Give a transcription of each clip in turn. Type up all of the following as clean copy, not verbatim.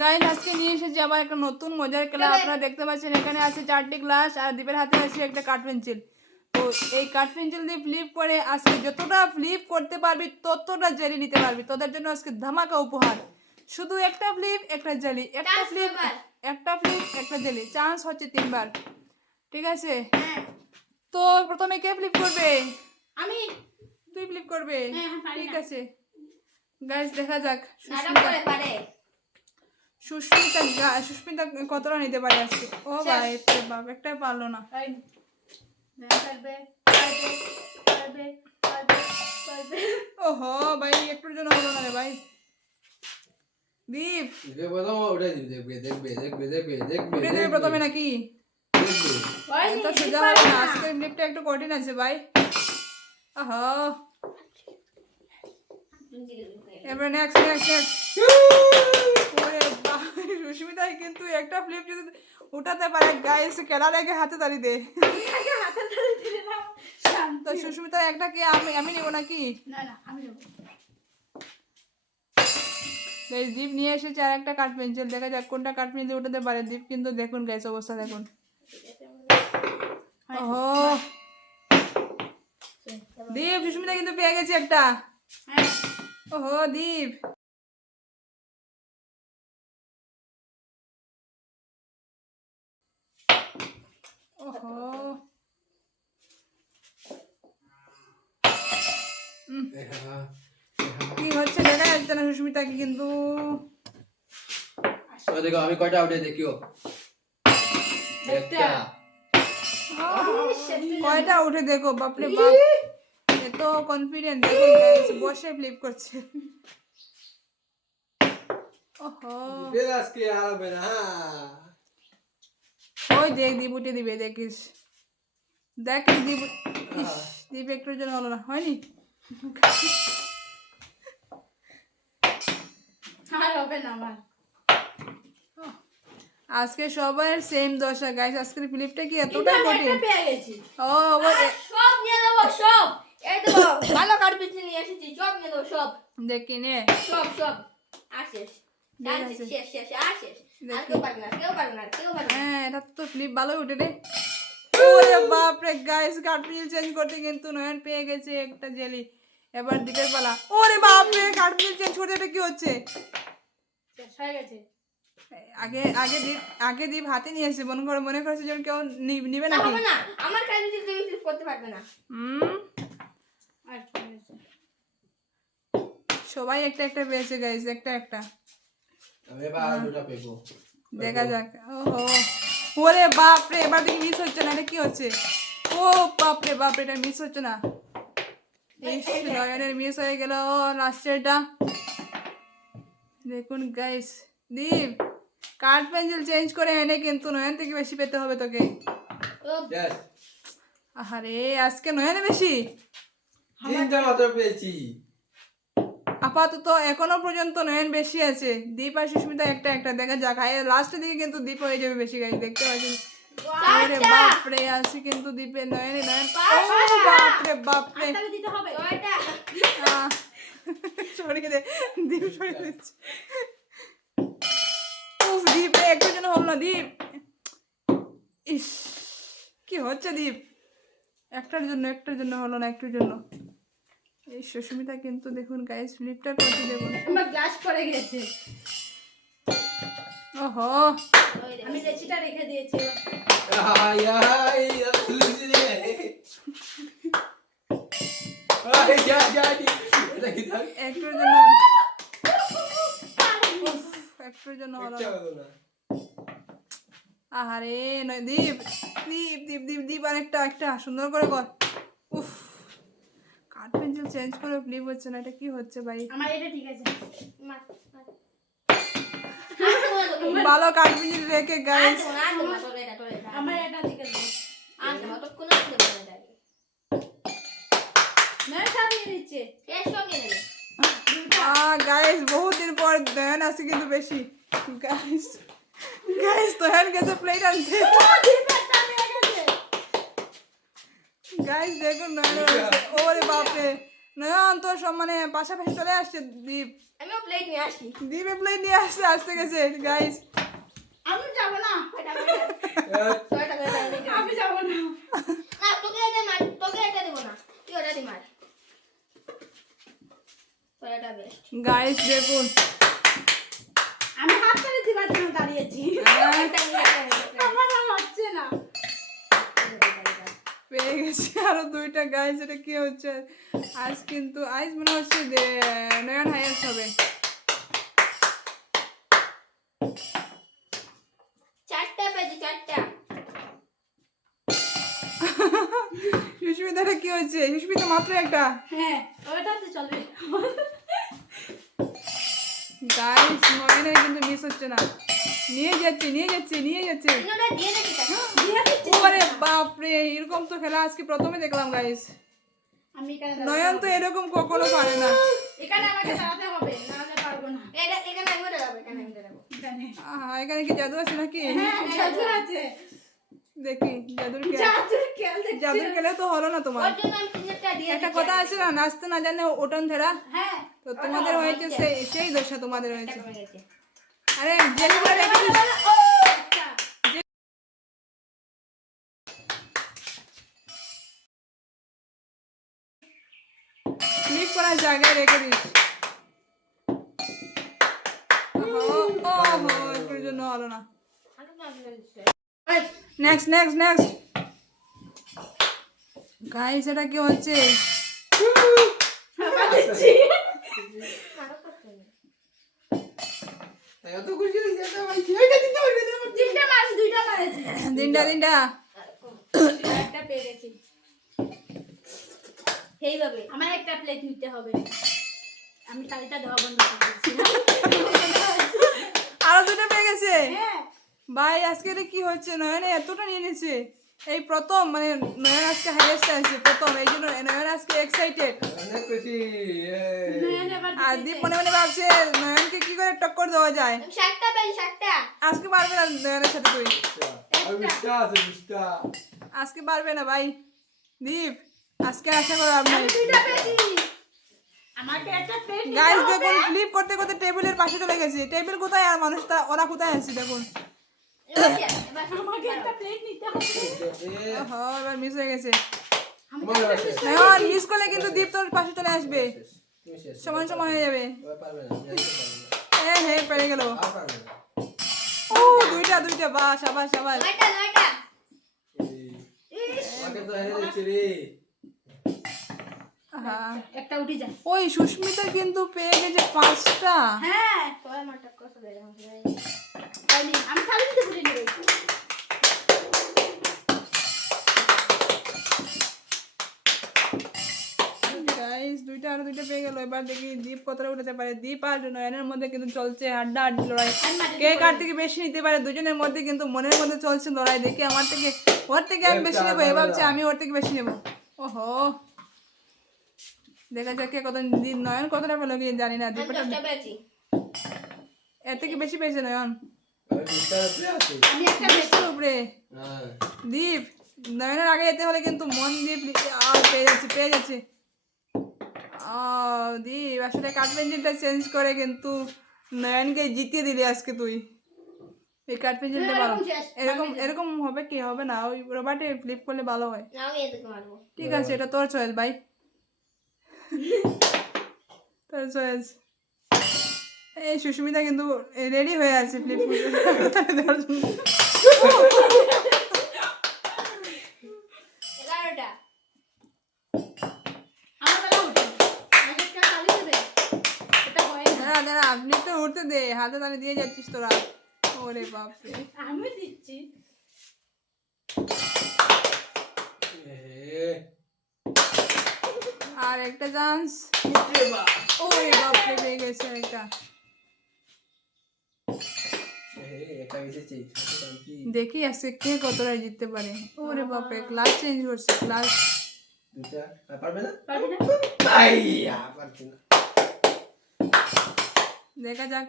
Guys আজকে নিয়ে এসেছি আবার একটা নতুন মজার খেলা। আপনারা দেখতে পাচ্ছেন এখানে আছে 4টি গ্লাস আর দীপের হাতে আছে একটা কাঠ পেন্সিল। তো এই কাঠ পেন্সিল দিয়ে ফ্লিপ করে আজকে যতটা ফ্লিপ করতে পারবি ততটা জেলি নিতে পারবি। তোদের জন্য আজকে ধামাকা উপহার। শুধু একটা ফ্লিপ একটা জেলি, একটা ফ্লিপ একটা জেলি, চান্স হচ্ছে 3বার। ঠিক আছে? তো প্রথমে কে ফ্লিপ করবে? আমি। তুই ফ্লিপ করবে? ঠিক আছে গাইস, দেখা যাক সুস্মিতা কতটা নিতে পারে আজকে। ও ভাই বাপ, একটাই পারলো না। ওহো ভাই, একটুর জন্য হলো না রে ভাই। দীপ উঠে দেবে প্রথমে নাকি? এত সোজা হবে না, আজকের লিফটটা একটু কঠিন আছে ভাই। আহা, এবার নেক্সট। ওরে ভাই, সুস্মিতা কিন্তু একটা ফ্লিপ যদি উঠাতে পারে গাইস, খেলার আগে হাতে তালি দে। তো সুস্মিতা একটা কি আমি নেবো নাকি? দীপ নিয়ে এসেছে আর একটা কাঠ পেন্সিল। দেখা যাক কোনটা কাঠ পেন্সিল উঠাতে পারে দীপ। কিন্তু দেখুন গাইস, অবস্থা দেখুন। ওহো দীপ, সুস্মিতা কিন্তু পেয়ে গেছে একটা। ওহো দীপ, ওহো কি হচ্ছে দেখা যাচ্ছে না সুস্মিতাকে কিন্তু। দেখো আমি কয়টা উঠে দেখিও। কয়টা উঠে দেখো, বাপরে বাপ, এত কনফিডেন্ট। দেখুন গাইস, বসে ফ্লিপ করছে। ওহো আজকে হারাবে না। ওই দেখ দীপ উঠে দিবে, দেখিস দীপ। ইস, দীপ একটুর জন্য হলো না, হয়নি। আজকে সবার সেম দশা গাইস। আজকের ফ্লিপটা কি এতটা কঠিন? ও সব নিয়ে নেবো, সব। এই তো ভালো কাঠ পেন্সিল নিয়ে এসেছি, সব নিয়ে নেবো, সব। দেখি নে, সব শেষ। শেষ। আর কেউ পারবে না। হ্যাঁ এটা তো ফ্লিপ ভালোই উঠে রে। ওরে বাপ রে গাইস, কাঠ পেন্সিল চেঞ্জ করতে কিন্তু নয়ন পেয়ে গেছে একটা জেলি। এবার দীপের পালা। ওরে বাপ রে, কাঠ পেন্সিল চেঞ্জ করতে এটা কি হচ্ছে? হয়ে গেছে। আগে দীপ হাতে নিয়ে এসে মনে করেছে যেন কেউ নিবে নাকি? হবে না, আমার কাঠ পেন্সিল তুমি ফ্লিপ করতে পারবে না। সবাই একটা একটা পেয়েছে গাইস, একটা। আমি এবার দুটো পেবো। দেখা যাক। ওহো ওরে বাপ রে, এবার দেখি মিস হচ্ছে না। এটা কি হচ্ছে? ও বাপ রে বাপ, এটা মিস হচ্ছে না। নয়নের মিস হয়ে গেল লাস্টেরটা। দেখুন গাইস, দীপ কাঠ পেন্সিল চেঞ্জ করে এনে কিন্তু নয়ন থেকে বেশি পেতে হবে তোকে। আরে আজকে নয়নে বেশি। তিনটা মাত্র পেয়েছি। আপাতত এখনো পর্যন্ত নয়ন বেশি আছে, দীপ আর সুস্মিতা একটা। দেখা যাক, লাস্টের দিকে কিন্তু দীপ হয়ে যাবে বেশি গাইস, দেখতে পাচ্ছেন। আরে বাপ রে, আছে কিন্তু দীপে নয়ন। বাপ রে সরিয়ে দে দীপ, সরিয়ে দিচ্ছে। দীপ একটুর জন্য হল না দীপ। ইস, কি হচ্ছে দীপ? একটার জন্য হলো না, একটুর জন্য। এই সুস্মিতা কিন্তু দেখুন গাইস, ফ্লিপটা করতে দেখুন। আমার গ্লাস পড়ে গেছে। ওহো, আমি লেচিটা রেখে দিয়েছি। একটুর জন্য হলো না। আহারে নয় দীপ, আর একটা সুন্দর করে কর। উফ, কাঠ পেন্সিল চেঞ্জ করে ফ্লিপ হচ্ছে না, এটা কি হচ্ছে ভাই? আমার এটা ঠিক আছে। ভালো কাঠ পেন্সিল রেখে গাইস। আমার এটা ঠিক আছে। গাইস বহুত দিন পর দয়ান আসে কিন্তু বেশি। গাইস দয়ান গেছে প্লেট আনতে। গাইস দেখুন নয়ন, ওরে বাপরে, নয়ন তো সব মানে পাশাপাশি চলে আসছে দীপ। প্লেট নিয়ে আসি দীপে প্লেট নিয়ে আসতে গেছে গাইস। আমি যাব না, আমি যাব না। না তোকে এটা মার, তোকে এটা দেব না, তুই ওটা দি মার, তোর এটা বেস্ট। গাইস দেখুন আমি হাত তালি দিবার জন্য দাঁড়িয়েছি, আমার আর হচ্ছে না। পেয়ে গেছি আরো দুইটা গাইস। এটা কি হচ্ছে আজ? কিন্তু আজ মনে হচ্ছে নয়ন হাইয়ার্স হবে। চারটা পেয়েছি, চারটা। সুস্মিতাটা কি হচ্ছে? সুস্মিতা মাত্র একটা। হ্যাঁ ওটাতে চলবে। গাইস নয়নের কিন্তু মিস হচ্ছে না। নিয়ে যাচ্ছে তিনটা দিয়ে দে ঠিক আছে। দিয়ে দিচ্ছি। ওরে বাপরে, এরকম তো খেলা আজকে প্রথমে দেখলাম গাইস। আমি এখানে নয়ন তো এরকম কখনো পারে না। এখানে আমাকে দাঁড়াতে হবে, নাহলে পারবো না। এটা এখানে আমি ওটা দেবো, এখানে আমি ওটা দেবো। এখানে এখানে কি জাদু আছে নাকি? হ্যাঁ জাদু আছে, দেখি জাদুর খেলা। জাদুর খেল দেখছি। জাদুর খেলে তো হলো না তোমার। ওর জন্য আমি তিনটা দিয়ে একটা দিচ্ছি। কথা আছে না, নাচতে না জানে ওটন ধেরা। হ্যাঁ তো তোমাদের হয়েছে সেই দোষা তোমাদের হয়েছে। কমে গেছে। আরে যেগুলো রেখে দিস, আচ্ছা ক্লিক করার জায়গায় রেখে দিস। এর জন্য হলো না। আমি তো আগে দিচ্ছি। নেক্সট গাইস এটা কি হচ্ছে? দিচ্ছি। আরো করতে হবে। এত খুশি হয়ে যেতে পারছি, ওইটা দিতে পারবি না। তিনটা মাছ, দুইটা মারেছি। দিনটা একটা পেয়ে গেছি। এইভাবে আমার একটা প্লেট নিতে হবে। আমি তালিটা দেওয়া বন্ধ করে দিচ্ছি। আরো দুটো পেয়ে গেছে। হ্যাঁ ভাই আজকে এটা কি হচ্ছে? নয়নে এতটা নিয়ে নিয়েছে এই প্রথম, মানে নয়ন আজকে হাইয়েস্ট আছে প্রথম, এই জন্য নয়ন আজকে এক্সাইটেড। অনেক খুশি। নয়ন এবার আর দীপ মনে মনে ভাবছে নয়নকে কি করে টক্কর দেওয়া যায়। আমি সাতটা পেয়েছি, সাতটা। আজকে পারবে না নয়নের সাথে তুই, আমি বিশটা। আজকে পারবে না ভাই দীপ, আজকে আশা করো আপনি। দুইটা পেয়েছি। আমাকে একটা প্লেট নিতে গাইস হবে। দেখুন ফ্লিপ করতে করতে টেবিলের পাশে চলে গেছে। টেবিল কোথায় আর মানুষটা ওরা কোথায় আছে দেখুন। এবার কি আছে? এবার আমাকে একটা প্লেট নিতে হবে। এবার মিস হয়ে গেছে। আমি নয়ন মিস করলে কিন্তু দীপ তোর পাশে চলে আসবে, তুমি শেষ। সমান হয়ে যাবে। ও পারবে না, আমি জানি পারবে না। হে পেরে গেল। আর পারবে না। ও দুইটা বা শাবাশ। নয়টা, নয়টা। আমাকে তো হেরে দিচ্ছি রে। হ্যাঁ একটা উঠে যায়। ওই সুস্মিতা কিন্তু পেয়ে গেছে 5টা। হ্যাঁ তোর মারটা কত দেয় আমাকে? তাইলে আমি থালি দিতে ভুলে গেছি। গাইস আরো দুইটা পেয়ে গেল। এবার দেখি দীপ কতটা উঠাতে পারে। দীপ আর নয়নের মধ্যে কিন্তু চলছে হাড্ডাহাড্ডি লড়াই, কে কার থেকে বেশি নিতে পারে। দুজনের মধ্যে কিন্তু মনের মধ্যে চলছে লড়াই। দেখি ওর থেকে আমি বেশি নেবো, এ ভাবছে আমি ওর থেকে বেশি নেবো। ওহো দেখা যাক কে কত। নয়ন কতটা পেলো কি জানি না। আমি দীপটা 10টা পেয়েছি। এর থেকে বেশি পেয়েছে নয়ন, আমি বিশটার উপরে আছি। আমি একটা প্লেট বেশির উপরে। হ্যাঁ। দীপ নয়নের আগে যেতে হলে কিন্তু মন দিয়ে পেয়ে যাচ্ছে। দীপ আসলে কাঠ পেন্সিলটা চেঞ্জ করে কিন্তু নয়নকে জিতিয়ে দিলি আজকে তুই। এই কাঠ পেন্সিলটা ভালো। এরকম হবে কি হবে না, ওই রবার্টে ফ্লিপ করলে ভালো হয়। না আমি এদিকে মারবো। ঠিক আছে এটা তোর চয়েস ভাই, তোর চয়েস। এই সুস্মিতা কিন্তু রেডি হয়ে আছে ফ্লিপ দেওয়ার জন্য। 11টা। আমার বেলা উঠে। আমাকে একটা তালি দেবে। এটা হয় না। দাঁড়া ফ্লিপ তো উঠতে দে, হাতে তালে দিয়ে যাচ্ছিস তোরা। ওরে বাপরে, আমি দিচ্ছি। আর একটা চান্স। ওরে বাপরে পেয়ে গেছে একটা। একটা বেঁচেছি। দেখি আজকে কে কতটা জিততে পারে। ওরে বাপরে ক্লাস চেঞ্জ করছে, ক্লাস। দুটা। আর পারবে না? পারবি না? আইয়া, পারছি না। দেখা যাক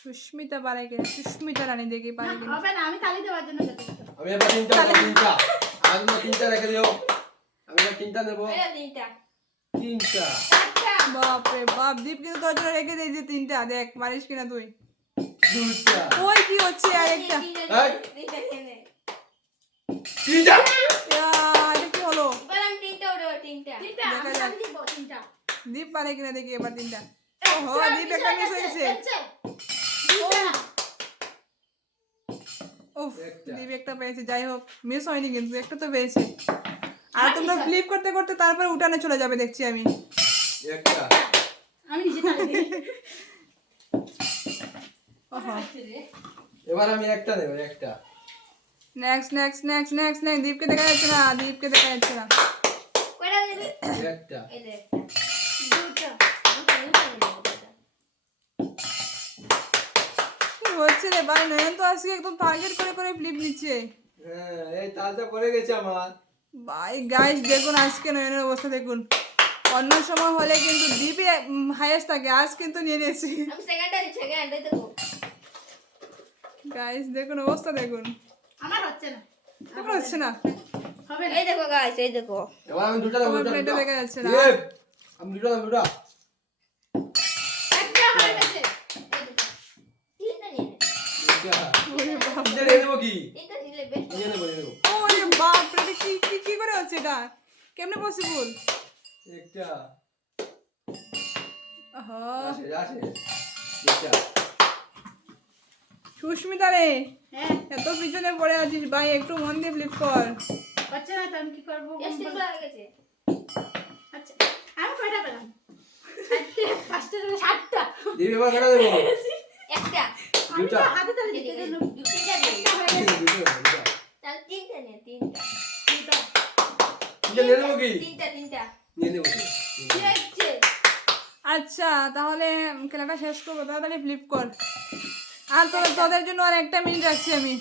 সুস্মিতা পারে কিনা। সুস্মিতা রানী দেখি পারে কিনা। হবে না, আমি তালি দেওয়ার জন্য যথেষ্ট। আমি এবার তিনটা। আর তিনটা রেখে দিও। আমি এবার তিনটা নেবো। এটা 3টা। 3টা। 4টা। বাপরে বাপ, দীপ কিন্তু তোর জন্য রেখে দিয়েছি 3টা, দেখ পারিস কিনা তুই। দুটা ওই কি হচ্ছে আর একটা, তিনটা নিয়ে নে। তিনটা এটা কি হলো? এবার আমি তিনটা উঠাবো, তিনটা। তিনটা দেখা আমি যাক। জিতবো, তিনটা। দীপ পারে কিনা দেখি এবার 3টা। ওহো, দীপ একটা মিস হয়েছে। দেখছে? তিনটা। উফ, একটা। দীপ একটা পেয়েছে, যাই হোক মিস হয়নি কিন্তু একটা তো পেয়েছে। আর তোমরা ফ্লিপ করতে করতে তারপরে উঠানে চলে যাবে দেখছি আমি। একটা আমি নিজে তালি দিই। ওহো, এবার আমি একটা নেব একটা next next next next next, দীপকে দেখা যাচ্ছে না, দীপকে দেখা যাচ্ছে না। কয়টা নেবে? একটা এই যে একটা। দুটো। দুটো নিয়ে নেবো, দুটো। কি হচ্ছে রে ভাই, নয়ন তো আজকে একদম টার্গেট করে করে ফ্লিপ নিচ্ছে। হ্যাঁ এই তালটা পড়ে গেছে আমার ভাই গাইস দেখুন আজকে নয়নের অবস্থা দেখুন, অন্য সময় হলে কিন্তু দীপে হাইয়েস্ট থাকে, আজ কিন্তু নিয়ে নিয়েছি। আমি সেকেন্ডারি দেখো। গাইস দেখুন অবস্থা দেখুন, আমার হচ্ছে না। এখন হচ্ছে না। হবে না। এই দেখো গাইস, এই দেখো। এবার আমি দুটা নেব তোমার দুটা প্লেটে দুটা। দেখা যাচ্ছে না। এ, আমি দুটা নেব দুটা একটা হয়ে গেছে। এই দেখো। তিনটা নিয়ে নে। দুটা ওরে বাপ, তিনটা নিয়ে নেবো কি তিনটা নিলে বেশ। নিয়ে নেবো নিয়ে নেবো ওরে বাপ রে, কি কি কি করে হচ্ছে এটা, কেমনে পসিবল? একটা ওহো, আসে আসে দুটা সুস্মিতা রে, হ্যাঁ, এত পিছনে পড়ে আছিস ভাই, একটু মন দিয়ে ফ্লিপ কর। হচ্ছে না তো আমি কি করবো? টেস্টিং হয়ে গেছে। আচ্ছা, আমি কয়টা পেলাম? 4টে, 5টে, 7টা। দিবি এবার কটা দেবো একটা। আমি তো দুটা। হাতে তালি দিতে এই গেলাম। তিনটা নিয়ে নে। একটা হয়ে গেছে। দুটা তাহলে তিনটা নে, তিনটা। দুটো। তিনটা নিয়ে নেবো কি তিনটা। নিয়ে নেবো কি? কি হচ্ছে? আচ্ছা তাহলে খেলাটা শেষ করবো, তাড়াতাড়ি ফ্লিপ কর। আর তোদের জন্য আর 1টা মিনিট রাখছি আমি।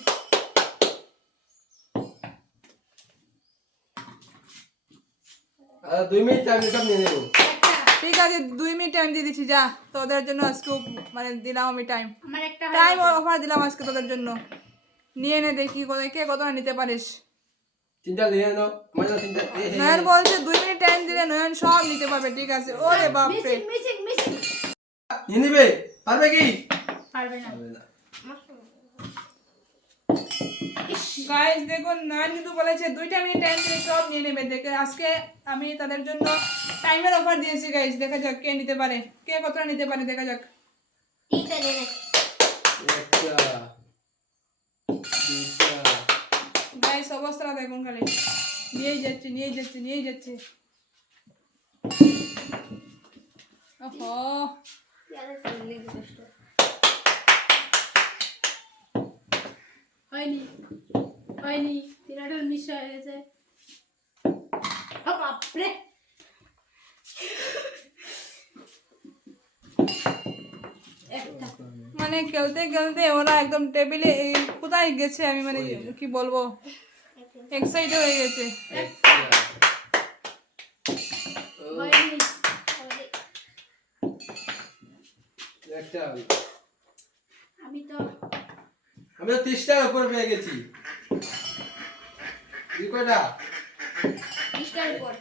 আর 2 মিনিট আমি সব নিয়ে নেবো একটা। ঠিক আছে 2 মিনিট টাইম দিয়ে দিচ্ছি, যা তোদের জন্য আজকে মানে দিলাম আমি টাইম, আমার একটা হয়ে টাইম গেছে। অফার দিলাম আজকে তোদের জন্য। নিয়ে নে দেখি কে কতটা নিতে পারিস। তিনটা নিয়ে নাও মানে তিনটা এ হে নয়ন বলছে 2 মিনিট টাইম দিলে নয়ন সব নিতে পারবে, ঠিক আছে? ওরে বাপরে, মিসিং, মিসিং, মিসিং। নিয়ে নেবে পারবে কি পারবে না। পারবে না গাইস দেখুন নয়ন কিন্তু বলেছে 2টা মিনিট টাইম দিলে সব নিয়ে নেবে। দেখে আজকে আমি তাদের জন্য টাইমের অফার দিয়েছি গাইস, দেখা যাক কে নিতে পারে, কে কতটা নিতে পারে, দেখা যাক। তিনটা নিয়ে নে। একটা দুটা গাইস অবস্থাটা দেখুন খালি, নিয়েই যাচ্ছে নিয়েই যাচ্ছে নিয়েই যাচ্ছে। ওহো, ইয়ারে চলে গেছে। হয়নি, হয়নি। 3টা মিস হয়ে গেছে। ও বাপরে। একটা। মানে খেলতে খেলতে ওরা একদম টেবিলে কোথায় গেছে, আমি মানে কি বলবো, এক্সাইট হয়ে গেছে। একটা হয়নি। একটা আমি তো আমি তো 30টার উপর পেয়ে গেছি তুই কয়টা 20টার উপর।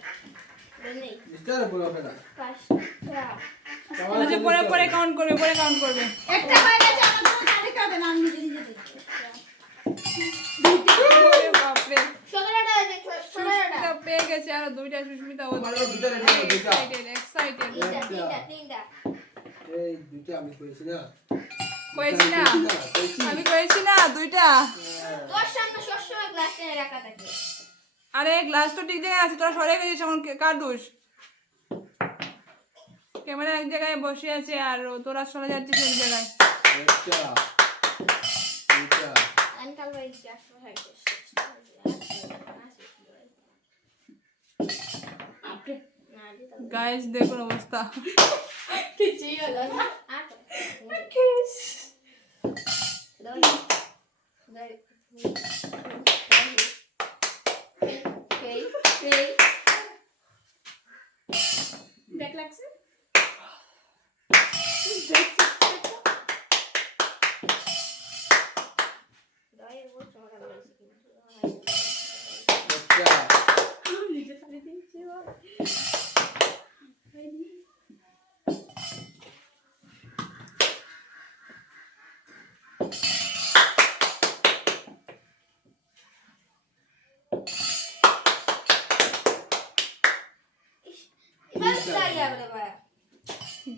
নেই। 30টার উপর হবে না 5টা। আচ্ছা পরে পরে কাউন্ট করবে, পরে কাউন্ট করবে। একটা হয়ে গেছে, আমার কোনো তালিকা হবে না, আমি নিজে নিজে দেখবো। ওরে বাপরে, 17টা হয়েছে, 17টা। সুস্মিতা পেয়ে গেছে, আর 2টা সুস্মিতা ও আমার দুটা রেডি করো দুটা এক্সাইটেড। তিনটা। এই দুটা আমি করেছি না করেছি না, করেছি আমি করেছি না 2টা। তোর সামনে সবসময় গ্লাস এনে রাখা থাকে। আরে গ্লাস তো ঠিক জায়গায় আছে, তোরা সরে গেছিস, এখন কার দোষ? ক্যামেরা এক জায়গায় বসে আছে আর তোরা সরে যাচ্ছিস এক জায়গায়। একটা দুটা আনকাল ভাই গ্লাস হয়ে গেছে। বাপরে। না দিতে গাইস দেখুন অবস্থা, কিছুই হলো না। আট। ব্যাক লাগছে? একটা আমি নিজে তালি দিয়েছি এবার। হয়নি।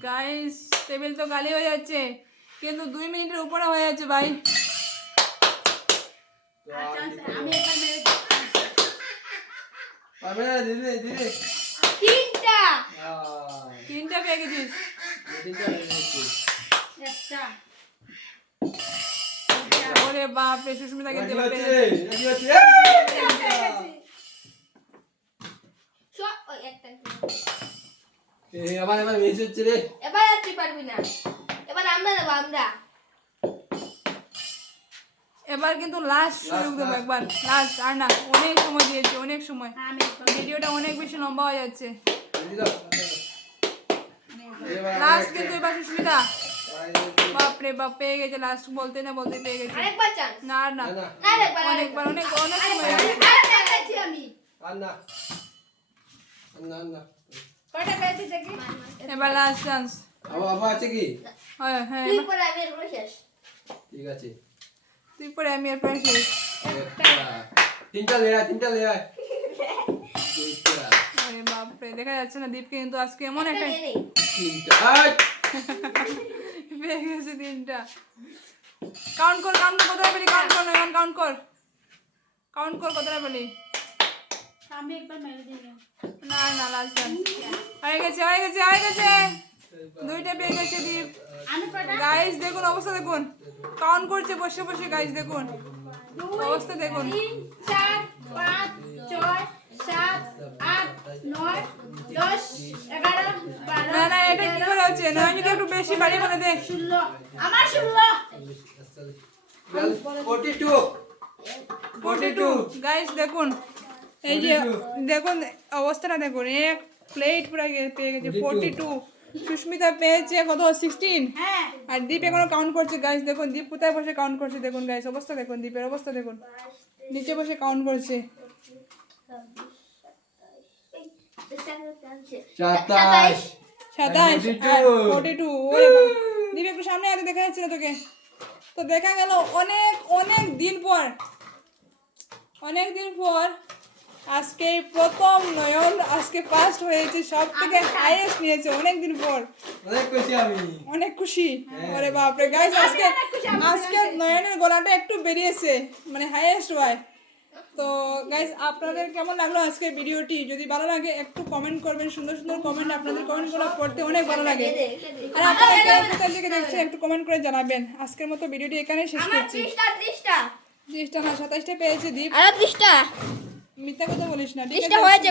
গাইস টেবিল তো খালি হয়ে যাচ্ছে, কিন্তু 2 মিনিটের উপরে হয়ে যাচ্ছে ভাই। আচ্ছা, আমি একবার মেরে দিই। পারবে না দিদি দিদি। তিনটা। আহ, 3টা পেয়ে গেছিস। তিনটা হয়ে গেছে। একটা। ওরে বাপ রে, সুস্মিতা কিন্তু কি এবার হচ্ছে? পেয়ে গেছে। কি হচ্ছে? সব ওই একটা। আবার মিস হচ্ছে রে। এবার আর তুই পারবি না, এবার আমরা দেবো আমরা। এবার কিন্তু লাস্ট সুযোগ দেবো last. একবার, লাস্ট। আর না, অনেক সময় দিয়েছি, অনেক সময়। হ্যাঁ, আমি একবার ভিডিওটা অনেক বেশি লম্বা হয়ে যাচ্ছে। দিদি দাও। এবার লাস্ট কিন্তু এবার সুস্মিতা। আরেকটা। বাপ রে বাপ, পেয়ে গেছে লাস্ট, বলতে না বলতে পেয়ে গেছে। আরেকবার চান্স। না আর না, না না আরেকবার অনেকবার, অনেক অনেক সময় হয়ে গেছে। আরেকবার পেয়েছি আমি। আর না না না কয়টা পেয়েছিস দেখি? এবার লাস্ট চান্স। আবার আছে কি? হ্যাঁ হ্যাঁ, তুই এবার পরে আমি এরপরে শেষ। ঠিক আছে তুই পরে আমি এরপরে শেষ। একটা তিনটা লে আয় তিনটা লে আয় দুইটা আরে বাপ রে, দেখা যাচ্ছে না দীপকে কিন্তু আজকে এমন একটা একটা নিয়ে নেই। তিনটা আয় পেয়ে গেছে 3টা। কাউন্ট কর, কাউন্ট কর, কতটা পেলি কাউন্ট কর, এখন কাউন্ট কর, কাউন্ট কর কতটা পেলি। আমি একবার মেরে দিলাম। না না, লাস্ট চান্স। হয়ে গেছে হয়ে গেছে হয়ে গেছে, 2টা পেয়ে গেছে দীপ। আমি কয়টা? গাইস দেখুন অবস্থা, দেখুন কাউন্ট করছে বসে বসে। গাইস দেখুন অবস্থা দেখুন। 3, 4, 5, 6, 7, 8, 9, 10, 11, 12, না না, এটা কি করে হচ্ছে? না যদি একটু বেশি বাড়ি বলে দে। 16 আমার 16 42 42 গাইস দেখুন, এই যে 42 দেখুন অবস্থাটা দেখুন, এক প্লেট পুরো পেয়ে গেছে 42। সুস্মিতা পেয়েছে কত 16, হ্যাঁ আর দীপ এখনো কাউন্ট করছে। গাইস দেখুন দীপ কোথায় বসে কাউন্ট করছে, দেখুন গাইস অবস্থা দেখুন, দীপের অবস্থা দেখুন, নিচে বসে কাউন্ট করছে। 27 27 আর 42। ওরে বাবা। দীপ একটু সামনে আগে, দেখা যাচ্ছে না তোকে। তো দেখা গেল অনেক অনেক দিন পর, অনেক দিন পর আজকে প্রথম নয়ন আজকে ফার্স্ট হয়েছে, সব থেকে হাইয়েস্ট নিয়েছে অনেক দিন পর। অনেক খুশি আমি অনেক খুশি। ওরে বাপরে গাইস, আজকে আজকে নয়নের গলাটা একটু বেরিয়েছে, মানে হাইয়েস্ট হয়। তো গাইস আপনাদের কেমন লাগলো আজকের ভিডিওটি? যদি ভালো লাগে একটু কমেন্ট করবেন, সুন্দর সুন্দর কমেন্ট, আপনাদের কমেন্টগুলো পড়তে অনেক ভালো লাগে। আর আপনারা কোথা থেকে দেখছেন একটু কমেন্ট করে জানাবেন। আজকের মতো ভিডিওটি এখানেই শেষ আমার করছি। 30টা 30টা না 27টা পেয়েছে দীপ, আরো 30টা মিথ্যা কথা বলিস না, ঠিক 30টা আছে? হয়েছে।